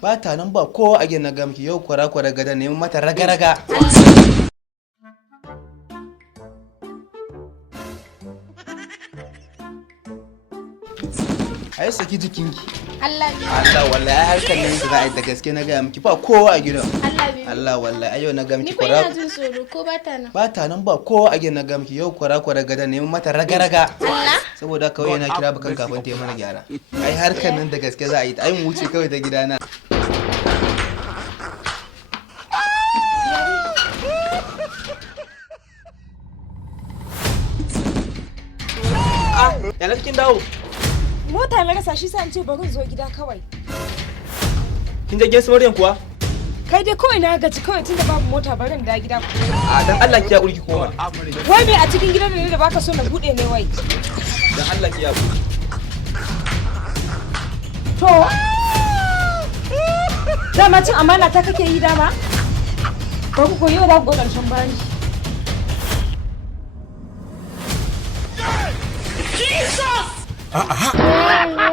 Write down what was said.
Ba ta nan ba kowa a gidan na gamki yau kwara gada neman mata raga-raga. Ai saki jikinki. Allah wallahi harkar nan za a yi da gaske na gaya miki ba kowa a gidan. Allah wallahi ayo na gamki kwara. Ni fa ina jin tsoro ko ba ta nan. Ba ta nan ba kowa a gidan na gamki yau kwara gada neman mata raga-raga. Allah. Saboda kawai yana kira bakan kafin ta yi mana gyara. Ai harkar nan da gaske za a yi ta. Ai mu wuce kawai ta gidana. Yana cikin dawo. Mota na rasa shi sa an ce bari zo gida kawai. Kin je gidan Maryam kuwa? Kai dai kawai na gaji kawai tunda babu mota bari in da gida. A dan Allah ki hakuri ki koma. Wai me a cikin gidan ne da baka so na bude ne wai? Dan Allah ki hakuri. To. Dama cin amana ta kake yi dama? Ba ku koyo da ku karshen bani. A'a.